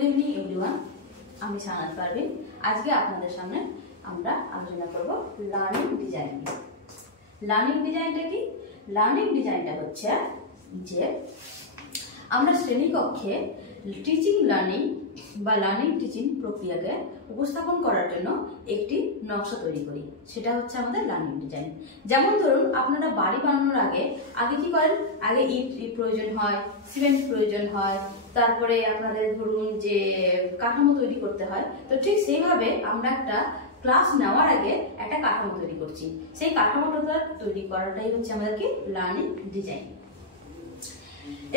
Good evening everyone, আমি শাহনাজ পারভিন। আজকে আপনাদের সামনে আমরা আলোচনা করব লার্নিং ডিজাইন নিয়ে। লার্নিং ডিজাইনটা কি? লার্নিং ডিজাইনটা হচ্ছে যে আমরা শ্রেণীকক্ষে টিচিং লার্নিং বা লার্নিং টিচিং প্রক্রিয়াকে উপস্থাপন করার জন্য একটি নকশা তৈরি করি, সেটা হচ্ছে আমাদের লার্নিং ডিজাইন। যেমন ধরুন, আপনারা বাড়ি বানানোর আগে কি করেন? আগে ইট প্রয়োজন হয়, সিমেন্ট প্রয়োজন হয়, তারপরে আপনাদের ধরুন যে কাঠামো তৈরি করতে হয়। তো ঠিক সেইভাবে আমরা একটা ক্লাস নেওয়ার আগে একটা কাঠামো তৈরি করছি। সেই কাঠামোটা তৈরি করাটাই হচ্ছে আমাদের কি লার্নিং ডিজাইন।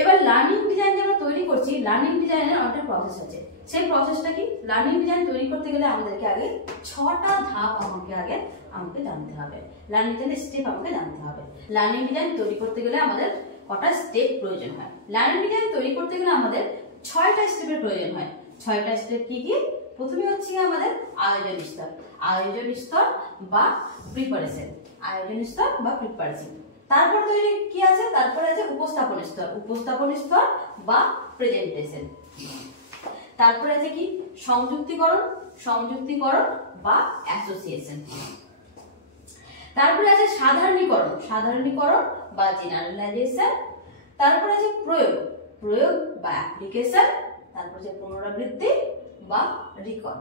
এবার লার্নিং ডিজাইন যেন তৈরি করছি, লার্নিং ডিজাইনের অনেকটা প্রসেস আছে। সেই প্রসেসটা কি? লার্নিং ডিজাইন তৈরি করতে গেলে আমাদেরকে আগে 6টা ধাপ আমাকে জানতে হবে। লার্নিং ডিজাইনের স্টেপ আমাকে জানতে হবে। লার্নিং ডিজাইন তৈরি করতে গেলে আমাদের কটা স্টেপ প্রয়োজন হয়? লার্নিং ডিজাইন তৈরি করতে গেলে আমাদের 6টা স্টেপের প্রয়োজন হয়। 6টা স্টেপ কি কি? প্রথমে হচ্ছে আমাদের আয়োজন স্তর, আয়োজন স্তর বা প্রিপারেশন, আয়োজন স্তর বা প্রিপারেশন। তারপর তৈরি কি আছে? তারপরে আছে উপস্থাপন স্তর, উপস্থাপন স্তর বা প্রেজেন্টেশন। তারপরে আছে কি? সংযুক্তিকরণ, সংযুক্তিকরণ বা অ্যাসোসিয়েশন। তারপরে আছে সাধারণীকরণ, সাধারণীকরণ বা জেনারেলাইজেশন। তারপরে আছে প্রয়োগ, প্রয়োগ বা অ্যাপ্লিকেশন। তারপরে আছে পুনরাবৃত্তি বা রিকল।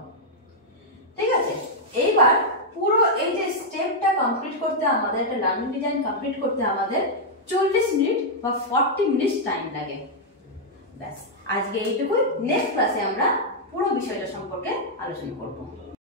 ঠিক আছে, এইবার পুরো এই যে স্টেপটা কমপ্লিট করতে আমাদের, একটা লার্নিং ডিজাইন কমপ্লিট করতে আমাদের 40 মিনিট বা 40 মিনিট টাইম লাগে। ব্যাস, আজকে এইটুকুই। নেক্সট ক্লাসে আমরা পুরো বিষয়টা সম্পর্কে আলোচনা করব।